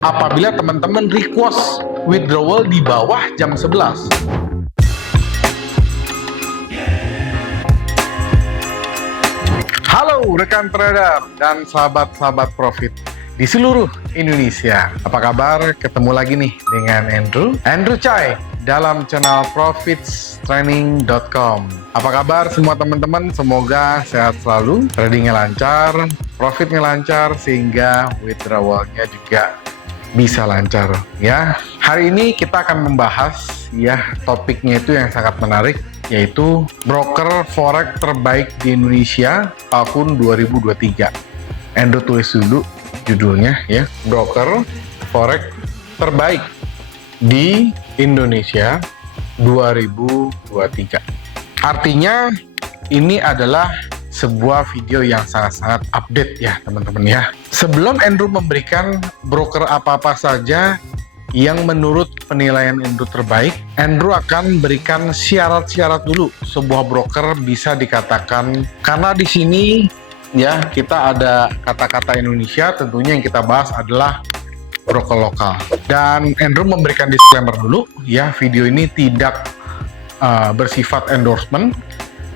apabila teman-teman request withdrawal di bawah jam 11. Halo rekan trader dan sahabat-sahabat profit di seluruh Indonesia. Apa kabar? Ketemu lagi nih dengan Andrew Chai dalam channel profitstraining.com. Apa kabar semua teman-teman? Semoga sehat selalu, tradingnya lancar, profitnya lancar, sehingga withdrawalnya juga bisa lancar ya. Hari ini kita akan membahas ya, topiknya itu yang sangat menarik, yaitu broker forex terbaik di Indonesia tahun 2023. Andrew tulis dulu judulnya ya, broker forex terbaik di Indonesia 2023. Artinya ini adalah sebuah video yang sangat-sangat update ya teman-teman ya. Sebelum Andrew memberikan broker apa-apa saja yang menurut penilaian Andrew terbaik, Andrew akan berikan syarat-syarat dulu sebuah broker bisa dikatakan, karena di sini ya kita ada kata-kata Indonesia, tentunya yang kita bahas adalah broker lokal. Dan Andrew memberikan disclaimer dulu ya, video ini tidak bersifat endorsement,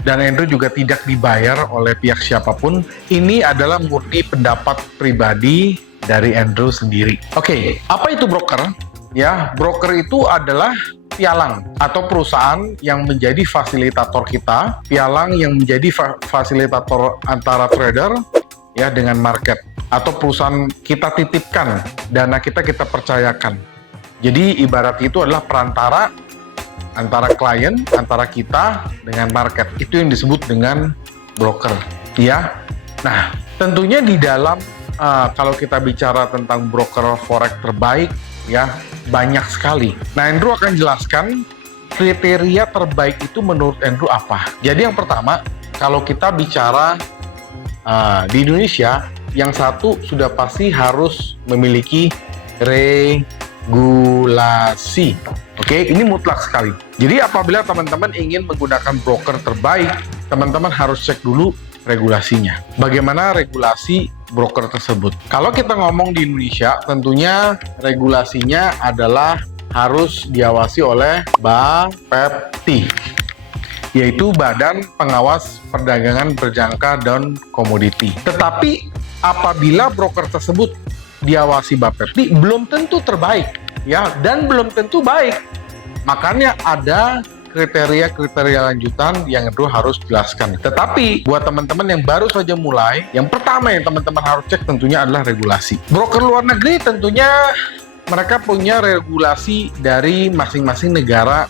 dan Andrew juga tidak dibayar oleh pihak siapapun. Ini adalah murni pendapat pribadi dari Andrew sendiri. Oke, apa itu broker? Ya, broker itu adalah pialang atau perusahaan yang menjadi fasilitator kita, pialang yang menjadi fasilitator antara trader ya dengan market, atau perusahaan kita titipkan dana kita percayakan. Jadi ibarat itu adalah perantara antara klien, antara kita dengan market. Itu yang disebut dengan broker ya. Nah, tentunya di dalam kalau kita bicara tentang broker forex terbaik ya, banyak sekali. Nah, Andrew akan jelaskan kriteria terbaik itu menurut Andrew apa. Jadi yang pertama, kalau kita bicara di Indonesia, yang satu sudah pasti harus memiliki regulasi. Oke, ini mutlak sekali. Jadi apabila teman-teman ingin menggunakan broker terbaik, teman-teman harus cek dulu regulasinya. Bagaimana regulasi broker tersebut? Kalau kita ngomong di Indonesia, tentunya regulasinya adalah harus diawasi oleh BAPEPTI, yaitu Badan Pengawas Perdagangan Berjangka dan Komoditi. Tetapi apabila broker tersebut diawasi BAPEPTI, belum tentu terbaik ya, dan belum tentu baik. Makanya ada kriteria-kriteria lanjutan yang Andrew harus jelaskan. Tetapi buat teman-teman yang baru saja mulai, yang pertama yang teman-teman harus cek tentunya adalah regulasi. Broker luar negeri tentunya mereka punya regulasi dari masing-masing negara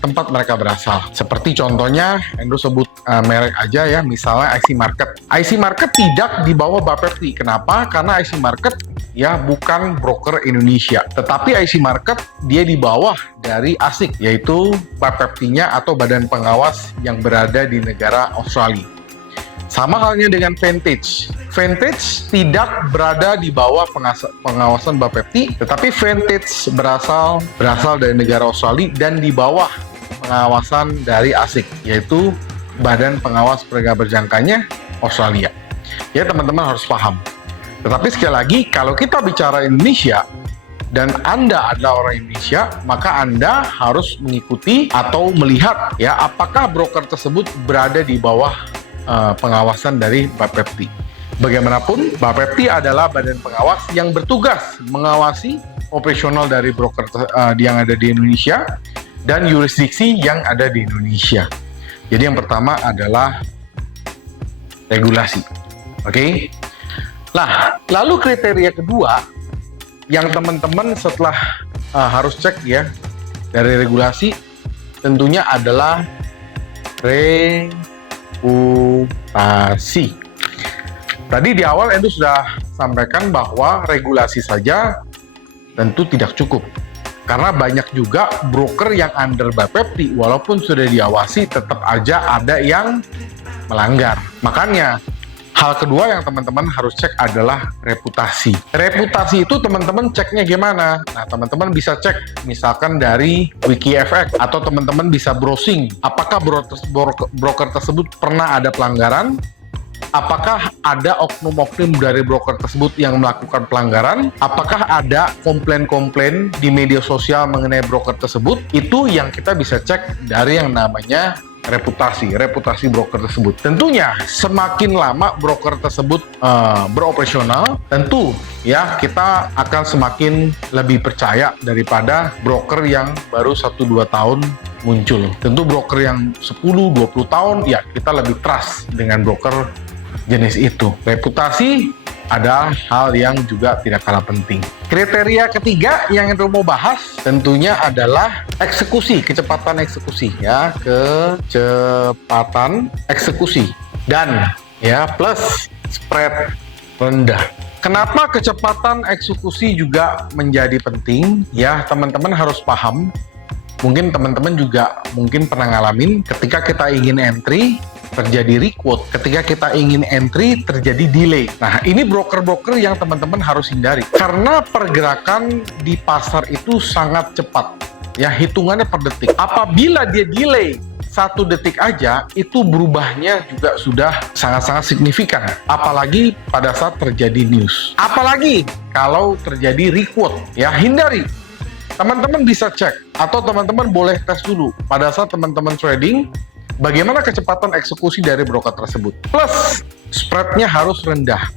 tempat mereka berasal. Seperti contohnya Andrew sebut merek aja ya, misalnya IC Market. IC Market tidak di bawah BAPEPTI. Kenapa? Karena IC Market ya bukan broker Indonesia, tetapi IC Market dia di bawah dari ASIC, yaitu BAPEPTI-nya atau Badan Pengawas yang berada di negara Australia. Sama halnya dengan Vantage. Vantage tidak berada di bawah pengawasan BAPEPTI, tetapi Vantage berasal dari negara Australia dan di bawah pengawasan dari ASIC, yaitu Badan Pengawas Perdagangan Berjangkanya Australia. Ya, teman-teman harus paham. Tetapi sekali lagi, kalau kita bicara Indonesia dan Anda adalah orang Indonesia, maka Anda harus mengikuti atau melihat ya apakah broker tersebut berada di bawah pengawasan dari BAPEPTI. Bagaimanapun, BAPEPTI adalah badan pengawas yang bertugas mengawasi operasional dari broker yang ada di Indonesia dan yurisdiksi yang ada di Indonesia. Jadi yang pertama adalah regulasi. Oke? Nah, lalu kriteria kedua yang teman-teman setelah harus cek ya dari regulasi, tentunya adalah regulasi. Tadi di awal Andrew sudah sampaikan bahwa regulasi saja tentu tidak cukup, karena banyak juga broker yang under BAPEPTI walaupun sudah diawasi tetap aja ada yang melanggar. Makanya hal kedua yang teman-teman harus cek adalah reputasi. Reputasi itu teman-teman ceknya gimana? Nah, teman-teman bisa cek misalkan dari WikiFX, atau teman-teman bisa browsing apakah broker tersebut pernah ada pelanggaran Apakah ada oknum-oknum dari broker tersebut yang melakukan pelanggaran? Apakah ada komplain-komplain di media sosial mengenai broker tersebut? Itu yang kita bisa cek dari yang namanya reputasi broker tersebut. Tentunya semakin lama broker tersebut beroperasional, tentu ya kita akan semakin lebih percaya daripada broker yang baru 1-2 tahun muncul. Tentu broker yang 10-20 tahun ya kita lebih trust dengan broker jenis itu. Reputasi ada hal yang juga tidak kalah penting. Kriteria ketiga yang Andrew mau bahas tentunya adalah eksekusi, kecepatan eksekusi ya, kecepatan eksekusi dan ya plus spread rendah. Kenapa kecepatan eksekusi juga menjadi penting? Ya, teman-teman harus paham. Mungkin teman-teman juga pernah ngalamin ketika kita ingin entry terjadi requote, ketika kita ingin entry terjadi delay. Nah, ini broker-broker yang teman-teman harus hindari karena pergerakan di pasar itu sangat cepat. Ya, hitungannya per detik. Apabila dia delay 1 detik aja, itu berubahnya juga sudah sangat-sangat signifikan. Apalagi pada saat terjadi news. Apalagi kalau terjadi requote. Ya, hindari. Teman-teman bisa cek atau teman-teman boleh tes dulu pada saat teman-teman trading bagaimana kecepatan eksekusi dari broker tersebut. Plus, spreadnya harus rendah.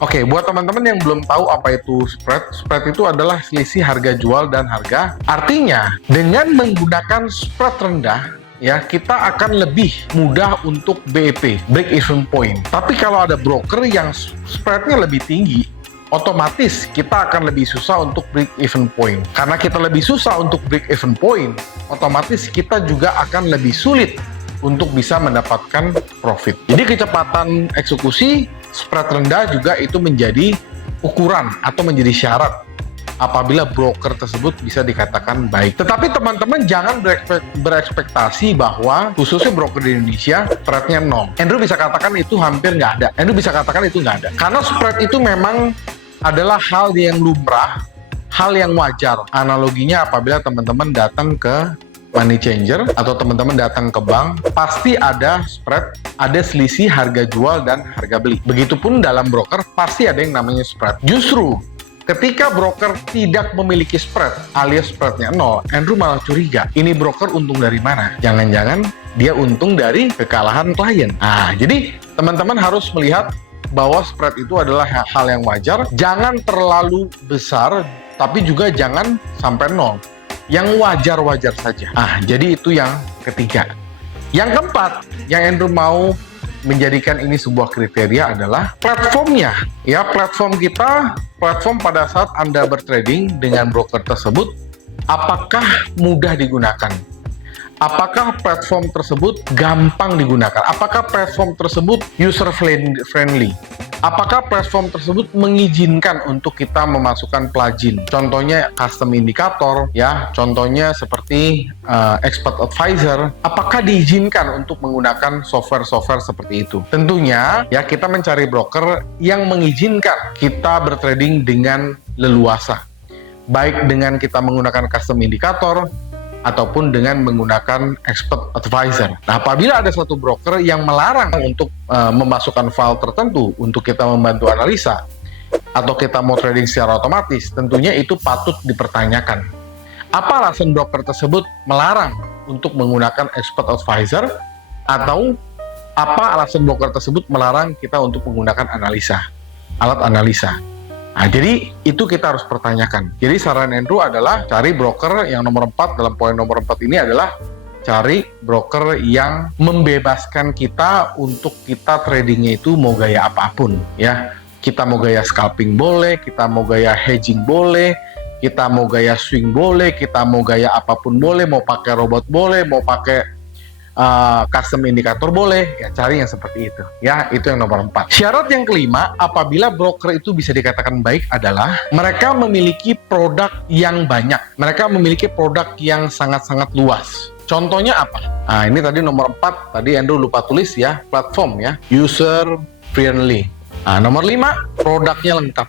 Oke, buat teman-teman yang belum tahu apa itu spread itu adalah selisih harga jual dan harga. Artinya, dengan menggunakan spread rendah, ya kita akan lebih mudah untuk BEP, break even point. Tapi kalau ada broker yang spreadnya lebih tinggi, otomatis kita akan lebih susah untuk break even point. Karena kita lebih susah untuk break even point, otomatis kita juga akan lebih sulit untuk bisa mendapatkan profit. Jadi kecepatan eksekusi, spread rendah juga itu menjadi ukuran atau menjadi syarat apabila broker tersebut bisa dikatakan baik. Tetapi teman-teman jangan berekspektasi bahwa khususnya broker di Indonesia spreadnya 0. Andrew bisa katakan itu hampir nggak ada. Andrew bisa katakan itu nggak ada. Karena spread itu memang adalah hal yang lumrah, hal yang wajar. Analoginya apabila teman-teman datang ke money changer atau teman-teman datang ke bank, pasti ada spread, ada selisih harga jual dan harga beli. Begitupun dalam broker pasti ada yang namanya spread. Justru ketika broker tidak memiliki spread alias spreadnya 0, Andrew malah curiga, ini broker untung dari mana? Jangan-jangan dia untung dari kekalahan klien. Nah, jadi teman-teman harus melihat bahwa spread itu adalah hal yang wajar, jangan terlalu besar, tapi juga jangan sampai 0. Yang wajar-wajar saja. Jadi itu yang ketiga. Yang keempat, yang Andrew mau menjadikan ini sebuah kriteria adalah platformnya. Ya, platform kita, platform pada saat Anda bertrading dengan broker tersebut, apakah mudah digunakan? Apakah platform tersebut gampang digunakan? Apakah platform tersebut user friendly? Apakah platform tersebut mengizinkan untuk kita memasukkan plugin? Contohnya custom indikator, ya. Contohnya seperti expert advisor. Apakah diizinkan untuk menggunakan software-software seperti itu? Tentunya, ya kita mencari broker yang mengizinkan kita bertrading dengan leluasa. Baik dengan kita menggunakan custom indikator, ataupun dengan menggunakan expert advisor. Nah, apabila ada satu broker yang melarang untuk memasukkan file tertentu untuk kita membantu analisa, atau kita mau trading secara otomatis, tentunya itu patut dipertanyakan. Apa alasan broker tersebut melarang untuk menggunakan expert advisor, atau apa alasan broker tersebut melarang kita untuk menggunakan analisa, alat analisa? Nah, jadi itu kita harus pertanyakan. Jadi saran Andrew adalah cari broker yang nomor 4, dalam poin nomor 4 ini adalah cari broker yang membebaskan kita untuk kita tradingnya itu mau gaya apapun, ya. Kita mau gaya scalping boleh, kita mau gaya hedging boleh, kita mau gaya swing boleh, kita mau gaya apapun boleh, mau pakai robot boleh, mau pakai custom indikator boleh, ya cari yang seperti itu. Ya, itu yang nomor 4. Syarat yang kelima, apabila broker itu bisa dikatakan baik adalah mereka memiliki produk yang banyak. Mereka memiliki produk yang sangat-sangat luas. Contohnya apa? Nah, ini tadi nomor 4, tadi Andrew lupa tulis ya, platform ya, user friendly. Nah, nomor 5, produknya lengkap.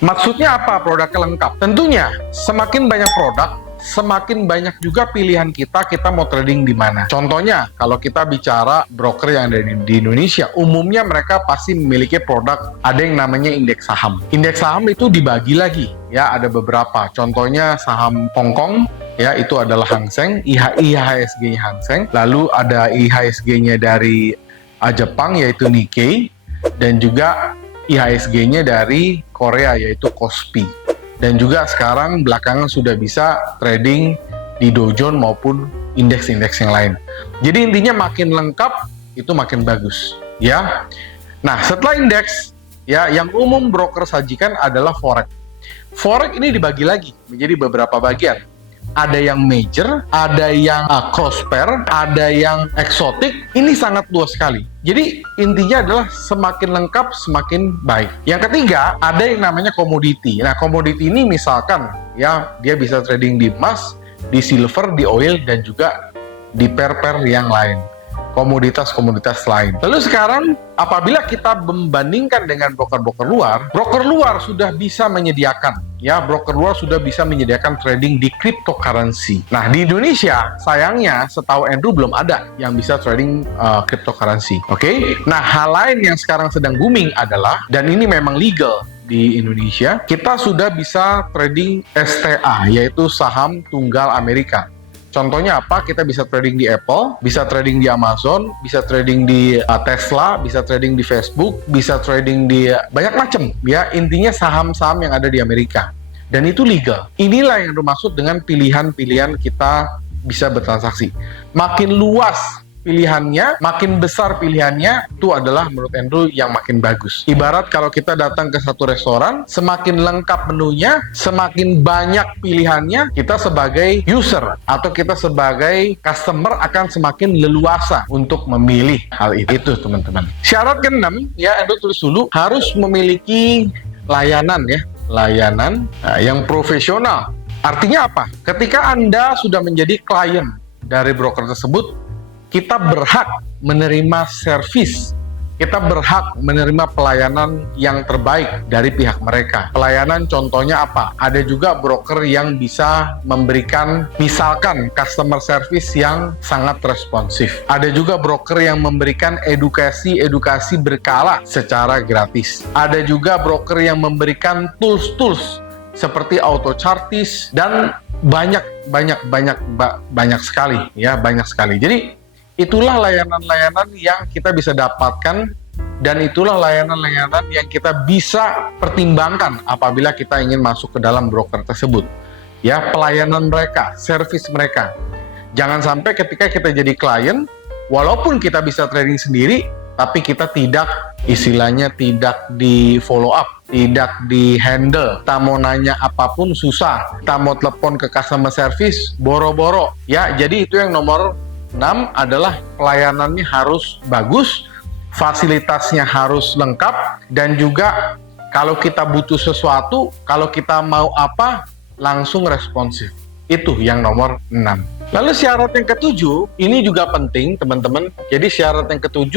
Maksudnya apa produknya lengkap? Tentunya, semakin banyak produk, semakin banyak juga pilihan kita mau trading di mana. Contohnya, kalau kita bicara broker yang ada di Indonesia, umumnya mereka pasti memiliki produk, ada yang namanya indeks saham. Indeks saham itu dibagi lagi, ya ada beberapa. Contohnya saham Hongkong, ya itu adalah Hang Seng, IHSG-nya Hang Seng, lalu ada IHSG-nya dari Jepang yaitu Nikkei, dan juga IHSG-nya dari Korea yaitu Kospi. Dan juga sekarang belakangan sudah bisa trading di Dow Jones maupun indeks-indeks yang lain. Jadi intinya makin lengkap itu makin bagus, ya. Nah, setelah indeks, ya yang umum broker sajikan adalah forex. Forex ini dibagi lagi menjadi beberapa bagian. Ada yang major, ada yang cross pair, ada yang eksotik. Ini sangat luas sekali. Jadi intinya adalah semakin lengkap semakin baik. Yang ketiga, ada yang namanya komoditi. Nah, komoditi ini misalkan ya dia bisa trading di emas, di silver, di oil, dan juga di pair-pair yang lain. Komoditas-komoditas lain. Lalu sekarang apabila kita membandingkan dengan broker-broker luar sudah bisa menyediakan, ya broker luar sudah bisa menyediakan trading di cryptocurrency. Nah, di Indonesia sayangnya setahu Andrew belum ada yang bisa trading cryptocurrency. Oke? Nah, hal lain yang sekarang sedang booming adalah, dan ini memang legal di Indonesia, kita sudah bisa trading STA, yaitu saham tunggal Amerika. Contohnya apa? Kita bisa trading di Apple, bisa trading di Amazon, bisa trading di Tesla, bisa trading di Facebook, bisa trading di banyak macam. Ya, intinya saham-saham yang ada di Amerika. Dan itu legal. Inilah yang dimaksud dengan pilihan-pilihan kita bisa bertransaksi. Makin luas pilihannya, makin besar pilihannya, itu adalah menurut Andrew yang makin bagus. Ibarat kalau kita datang ke satu restoran, semakin lengkap menunya, semakin banyak pilihannya, kita sebagai user atau kita sebagai customer akan semakin leluasa untuk memilih hal itu, teman-teman. Syarat ke-6, ya Andrew tulis dulu, harus memiliki layanan yang profesional. Artinya apa? Ketika Anda sudah menjadi klien dari broker tersebut, kita berhak menerima servis, kita berhak menerima pelayanan yang terbaik dari pihak mereka. Pelayanan contohnya apa? Ada juga broker yang bisa memberikan misalkan customer service yang sangat responsif. Ada juga broker yang memberikan edukasi berkala secara gratis. Ada juga broker yang memberikan tools seperti auto chartis dan banyak sekali, ya banyak sekali. Jadi itulah layanan-layanan yang kita bisa dapatkan, dan itulah layanan-layanan yang kita bisa pertimbangkan apabila kita ingin masuk ke dalam broker tersebut. Ya, pelayanan mereka, servis mereka. Jangan sampai ketika kita jadi klien, walaupun kita bisa trading sendiri, tapi kita tidak di follow up, tidak di handle. Kita mau nanya apapun susah, kita mau telepon ke customer service boro-boro. Ya, jadi itu yang nomor 6 adalah pelayanannya harus bagus, fasilitasnya harus lengkap, dan juga kalau kita butuh sesuatu, kalau kita mau apa, langsung responsif. Itu yang nomor 6. Lalu syarat yang ke-7, ini juga penting teman-teman. Jadi syarat yang ke-7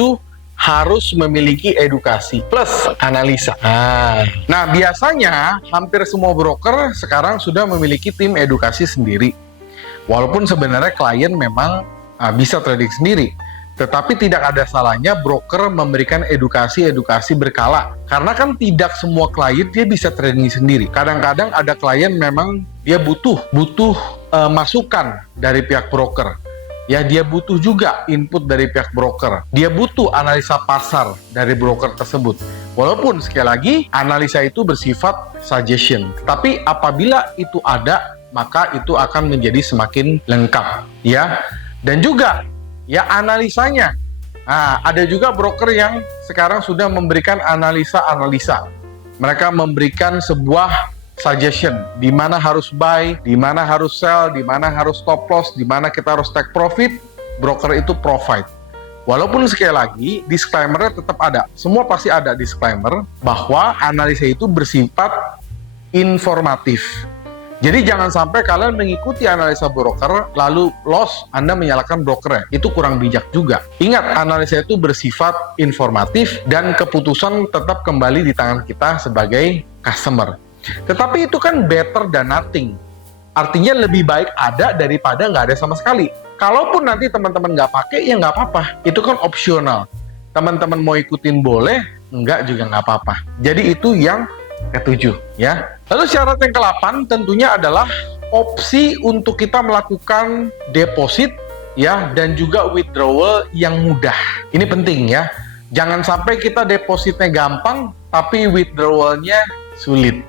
harus memiliki edukasi plus analisa. Nah, biasanya hampir semua broker sekarang sudah memiliki tim edukasi sendiri. Walaupun sebenarnya klien memang bisa trading sendiri, tetapi tidak ada salahnya broker memberikan edukasi berkala, karena kan tidak semua klien dia bisa trading sendiri. Kadang-kadang ada klien memang dia butuh masukan dari pihak broker, ya dia butuh juga input dari pihak broker, dia butuh analisa pasar dari broker tersebut. Walaupun sekali lagi analisa itu bersifat suggestion, tapi apabila itu ada, maka itu akan menjadi semakin lengkap, ya. Dan juga ya analisanya. Nah, ada juga broker yang sekarang sudah memberikan analisa. Mereka memberikan sebuah suggestion di mana harus buy, di mana harus sell, di mana harus stop loss, di mana kita harus take profit. Broker itu provide. Walaupun sekali lagi disclaimer-nya tetap ada. Semua pasti ada disclaimer bahwa analisa itu bersifat informatif. Jadi jangan sampai kalian mengikuti analisa broker, lalu loss, Anda menyalahkan brokernya. Itu kurang bijak juga. Ingat, analisa itu bersifat informatif dan keputusan tetap kembali di tangan kita sebagai customer. Tetapi itu kan better than nothing. Artinya lebih baik ada daripada nggak ada sama sekali. Kalaupun nanti teman-teman nggak pakai, ya nggak apa-apa. Itu kan opsional. Teman-teman mau ikutin boleh, nggak juga nggak apa-apa. Jadi itu yang ketujuh ya. Lalu syarat yang ke-8 tentunya adalah opsi untuk kita melakukan deposit ya dan juga withdrawal yang mudah. Ini penting ya. Jangan sampai kita depositnya gampang tapi withdrawalnya sulit.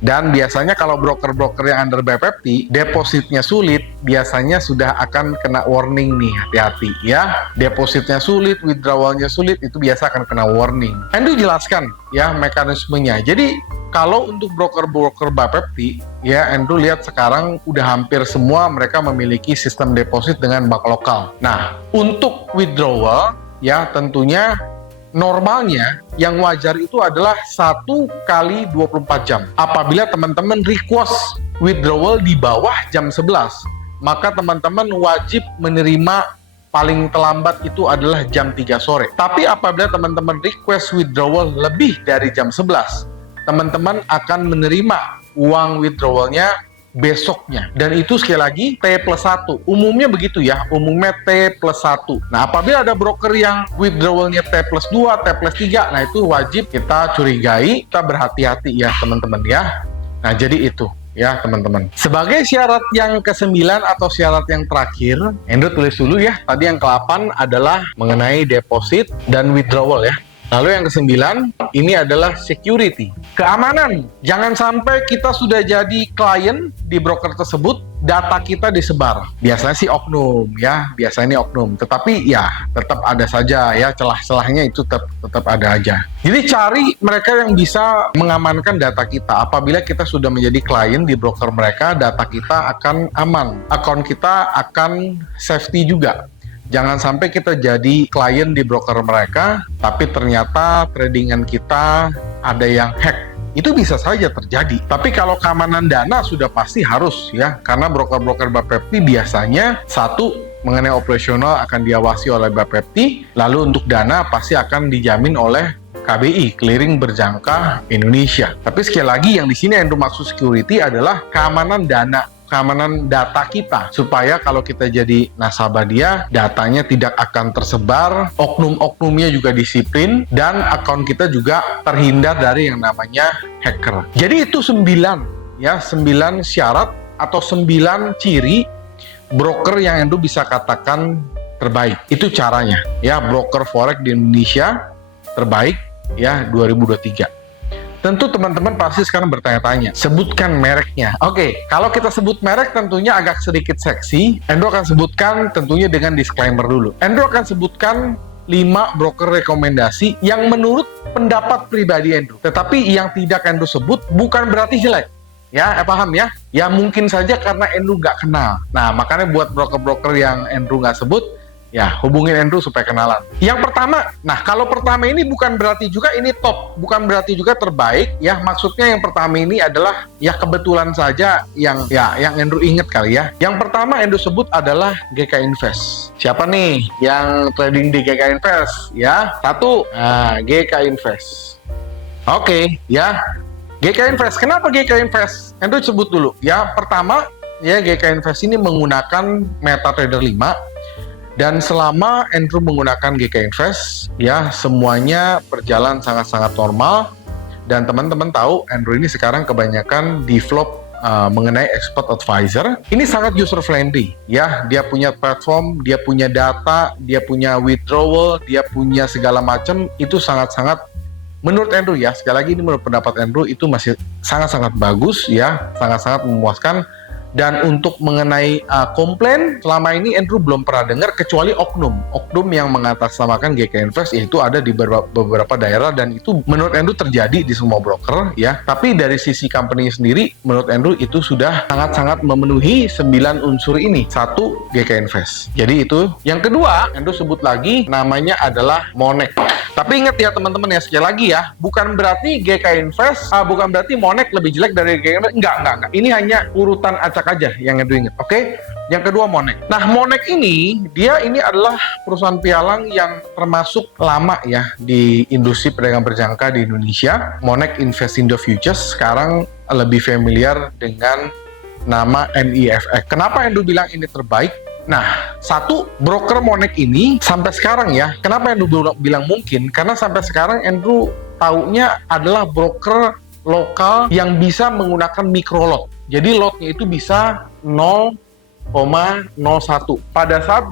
Dan biasanya kalau broker-broker yang under BPPT, depositnya sulit, biasanya sudah akan kena warning nih, hati-hati ya. Depositnya sulit, withdrawalnya sulit, itu biasa akan kena warning. Andrew jelaskan ya mekanismenya. Jadi kalau untuk broker-broker BPPT, ya Andrew lihat sekarang udah hampir semua mereka memiliki sistem deposit dengan bank lokal. Nah, untuk withdrawal, ya tentunya normalnya yang wajar itu adalah 1 kali 24 jam. Apabila teman-teman request withdrawal di bawah jam 11, maka teman-teman wajib menerima paling terlambat itu adalah jam 3 sore. Tapi apabila teman-teman request withdrawal lebih dari jam 11, teman-teman akan menerima uang withdrawalnya besoknya. Dan itu sekali lagi T+1. Umumnya begitu ya, umumnya T+1. Nah, apabila ada broker yang withdrawalnya T+2, T+3, nah itu wajib kita curigai, kita berhati-hati ya teman-teman ya. Nah, jadi itu ya teman-teman. Sebagai syarat yang ke-9 atau syarat yang terakhir, Andrew tulis dulu ya. Tadi yang ke-8 adalah mengenai deposit dan withdrawal ya. Lalu yang ke-9, ini adalah security. Keamanan. Jangan sampai kita sudah jadi klien di broker tersebut, data kita disebar. Biasanya sih oknum ya, biasanya ini oknum. Tetapi ya tetap ada saja ya, celah-celahnya itu tetap ada aja. Jadi cari mereka yang bisa mengamankan data kita. Apabila kita sudah menjadi klien di broker mereka, data kita akan aman. Akun kita akan safety juga. Jangan sampai kita jadi klien di broker mereka, tapi ternyata tradingan kita ada yang hack. Itu bisa saja terjadi. Tapi kalau keamanan dana sudah pasti harus ya, karena broker-broker BPPT biasanya satu mengenai operasional akan diawasi oleh BPPT, lalu untuk dana pasti akan dijamin oleh KBI, Clearing Berjangka Indonesia. Tapi sekali lagi yang di sini yang dimaksud security adalah keamanan dana, keamanan data kita, supaya kalau kita jadi nasabah dia, datanya tidak akan tersebar, oknum-oknumnya juga disiplin, dan akun kita juga terhindar dari yang namanya hacker. Jadi itu 9 syarat atau 9 ciri broker yang Endo bisa katakan terbaik. Itu caranya ya, broker forex di Indonesia terbaik ya 2023. Tentu teman-teman pasti sekarang bertanya-tanya, sebutkan mereknya. Oke, kalau kita sebut merek tentunya agak sedikit seksi. Endo akan sebutkan tentunya dengan disclaimer dulu. Endo akan sebutkan 5 broker rekomendasi yang menurut pendapat pribadi Endo. Tetapi yang tidak Endo sebut bukan berarti jelek. Ya, paham ya? Ya mungkin saja karena Endo nggak kenal. Nah, makanya buat broker-broker yang Endo nggak sebut, ya, hubungin Andrew supaya kenalan. Yang pertama, nah kalau pertama ini bukan berarti juga ini top, bukan berarti juga terbaik, ya. Maksudnya yang pertama ini adalah ya kebetulan saja yang Andrew inget kali ya. Yang pertama Andrew sebut adalah GK Invest. Siapa nih yang trading di GK Invest? Ya, satu, GK Invest. Oke, ya. GK Invest. Kenapa GK Invest? Andrew sebut dulu. Ya, pertama, ya GK Invest ini menggunakan MetaTrader 5. Dan selama Andrew menggunakan GK Invest, ya semuanya berjalan sangat-sangat normal. Dan teman-teman tahu, Andrew ini sekarang kebanyakan develop mengenai expert advisor. Ini sangat user friendly, ya. Dia punya platform, dia punya data, dia punya withdrawal, dia punya segala macam. Itu sangat-sangat, menurut Andrew ya, sekali lagi ini menurut pendapat Andrew itu masih sangat-sangat bagus, ya, sangat-sangat memuaskan. Dan untuk mengenai komplain, selama ini Andrew belum pernah dengar kecuali oknum yang mengatasnamakan GK Invest, yaitu ada di beberapa daerah, dan itu menurut Andrew terjadi di semua broker ya. Tapi dari sisi company sendiri, menurut Andrew itu sudah sangat-sangat memenuhi 9 unsur ini. Satu, GK Invest. Jadi itu. Yang kedua, Andrew sebut lagi namanya adalah Monex. Tapi ingat ya teman-teman ya, sekali lagi ya, bukan berarti GK Invest, bukan berarti Monex lebih jelek dari GK Invest. Enggak. Ini hanya urutan acak aja yang Andrew ingat. Oke? Yang kedua Monex. Nah, Monex ini adalah perusahaan pialang yang termasuk lama ya di industri perdagangan berjangka di Indonesia. Monex Investindo Futures sekarang lebih familiar dengan nama NIFX. Kenapa Andrew bilang ini terbaik? Nah, satu, broker Monex ini sampai sekarang ya, kenapa Andrew bilang mungkin? Karena sampai sekarang Andrew taunya adalah broker lokal yang bisa menggunakan micro lot. Jadi lotnya itu bisa 0,01. Pada saat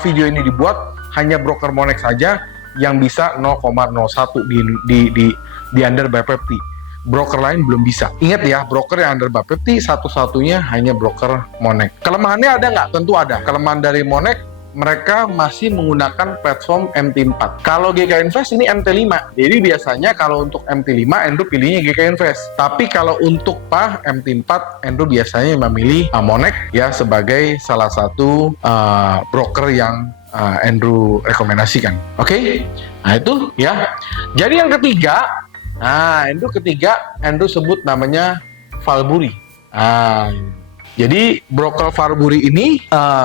video ini dibuat, hanya broker Monex saja yang bisa 0,01 di under BPT. Broker lain belum bisa. Ingat ya, broker yang under BPT satu-satunya hanya broker Monex. Kelemahannya ada nggak? Tentu ada. Kelemahan dari Monex, mereka masih menggunakan platform MT4. Kalau GK Invest ini MT5. Jadi biasanya kalau untuk MT5, Andrew pilihnya GK Invest. Tapi kalau untuk MT4, Andrew biasanya memilih Monex ya sebagai salah satu broker yang Andrew rekomendasikan. Oke? Nah itu ya. Jadi yang ketiga, Andrew sebut namanya Valbury. Jadi broker Valbury ini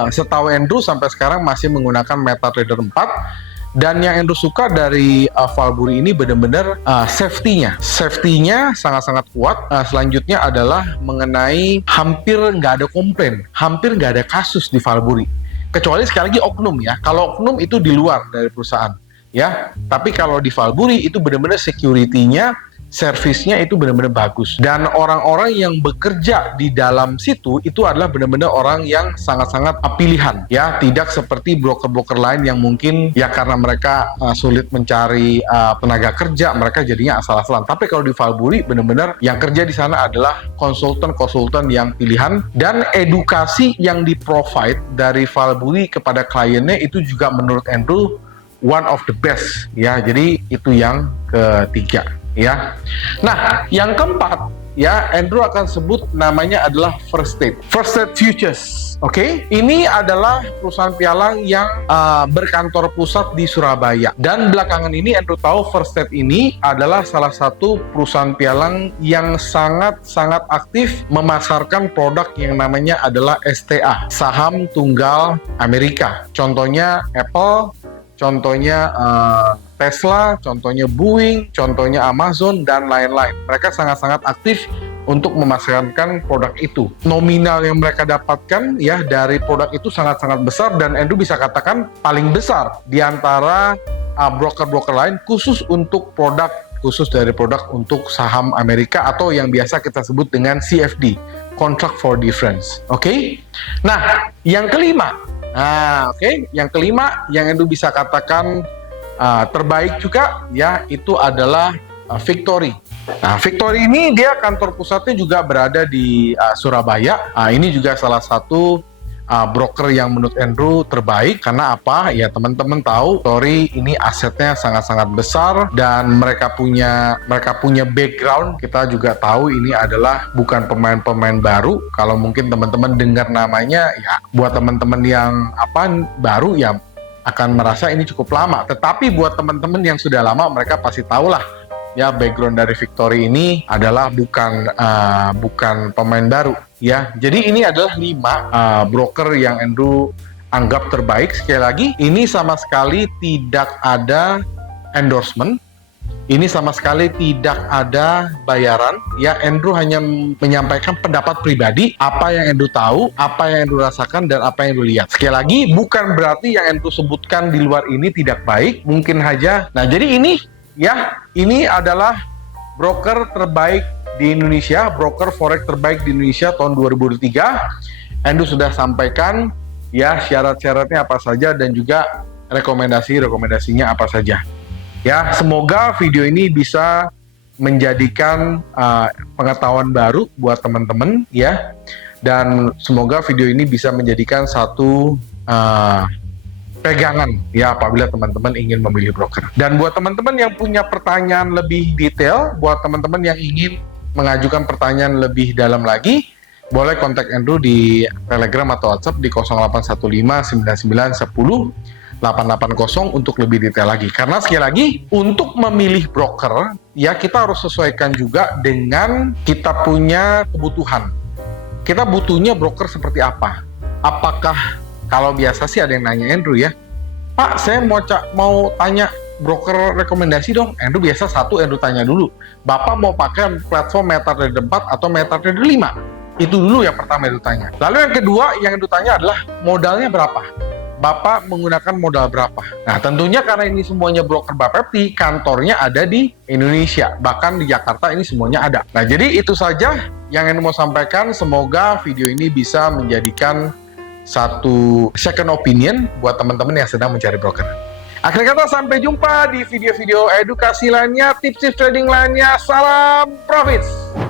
setahu Andrew sampai sekarang masih menggunakan MetaTrader 4, dan yang Andrew suka dari Valbury ini benar-benar safety-nya sangat-sangat kuat. Selanjutnya adalah mengenai hampir nggak ada komplain, hampir nggak ada kasus di Valbury, kecuali sekali lagi oknum ya. Kalau oknum itu di luar dari perusahaan ya, tapi kalau di Valbury itu benar-benar security-nya, servisnya itu benar-benar bagus, dan orang-orang yang bekerja di dalam situ itu adalah benar-benar orang yang sangat-sangat pilihan ya, tidak seperti broker-broker lain yang mungkin ya karena mereka sulit mencari tenaga kerja, mereka jadinya asal-asalan. Tapi kalau di Valbury benar-benar yang kerja di sana adalah konsultan yang pilihan, dan edukasi yang di-provide dari Valbury kepada kliennya itu juga menurut Andrew one of the best ya. Jadi itu yang ketiga ya. Nah, yang keempat ya, Andrew akan sebut namanya adalah First State Futures. Oke, ini adalah perusahaan pialang yang berkantor pusat di Surabaya, dan belakangan ini Andrew tahu First State ini adalah salah satu perusahaan pialang yang sangat-sangat aktif memasarkan produk yang namanya adalah STA, saham tunggal Amerika. Contohnya Apple, contohnya Tesla, contohnya Boeing, contohnya Amazon, dan lain-lain. Mereka sangat-sangat aktif untuk memasarkan produk itu. Nominal yang mereka dapatkan ya dari produk itu sangat-sangat besar, dan Andrew bisa katakan paling besar di antara broker-broker lain khusus dari produk untuk saham Amerika, atau yang biasa kita sebut dengan CFD, Contract for Difference. Oke? Nah, yang kelima yang Andrew bisa katakan terbaik juga ya, itu adalah Victory. Nah, Victory ini dia kantor pusatnya juga berada di Surabaya. Ini juga salah satu broker yang menurut Andrew terbaik. Karena apa? Ya teman-teman tahu Victory ini asetnya sangat-sangat besar, dan mereka punya background. Kita juga tahu ini adalah bukan pemain-pemain baru. Kalau mungkin teman-teman dengar namanya ya, buat teman-teman yang baru ya akan merasa ini cukup lama. Tetapi buat teman-teman yang sudah lama, mereka pasti tahu lah ya, background dari Victory ini adalah bukan pemain baru ya. Jadi ini adalah 5 broker yang Andrew anggap terbaik. Sekali lagi, ini sama sekali tidak ada endorsement, ini sama sekali tidak ada bayaran ya. Andrew hanya menyampaikan pendapat pribadi, apa yang Andrew tahu, apa yang Andrew rasakan, dan apa yang Andrew lihat. Sekali lagi, bukan berarti yang Andrew sebutkan di luar ini tidak baik, mungkin saja. Nah, jadi ini adalah broker terbaik di Indonesia, broker forex terbaik di Indonesia tahun 2023. Andrew sudah sampaikan ya syarat-syaratnya apa saja, dan juga rekomendasinya apa saja. Ya, semoga video ini bisa menjadikan pengetahuan baru buat teman-teman ya, dan semoga video ini bisa menjadikan satu pegangan ya apabila teman-teman ingin memilih broker. Dan buat teman-teman yang punya pertanyaan lebih detail, buat teman-teman yang ingin mengajukan pertanyaan lebih dalam lagi, boleh kontak Andrew di Telegram atau WhatsApp di 0815 9910 880 untuk lebih detail lagi. Karena sekali lagi, untuk memilih broker ya kita harus sesuaikan juga dengan kita punya kebutuhan. Kita butuhnya broker seperti apa? Apakah, kalau biasa sih ada yang nanya Andrew ya, Pak saya mau tanya broker rekomendasi dong. Andrew biasa Andrew tanya dulu, Bapak mau pakai platform MetaTrader 4 atau MetaTrader 5? Itu dulu yang pertama yang ditanya. Lalu yang kedua yang ditanya adalah modalnya berapa? Bapak menggunakan modal berapa? Nah, tentunya karena ini semuanya broker Bapepti, kantornya ada di Indonesia. Bahkan di Jakarta ini semuanya ada. Nah, jadi itu saja yang mau sampaikan. Semoga video ini bisa menjadikan satu second opinion buat teman-teman yang sedang mencari broker. Akhir kata, sampai jumpa di video-video edukasi lainnya, tips-tips trading lainnya. Salam profits!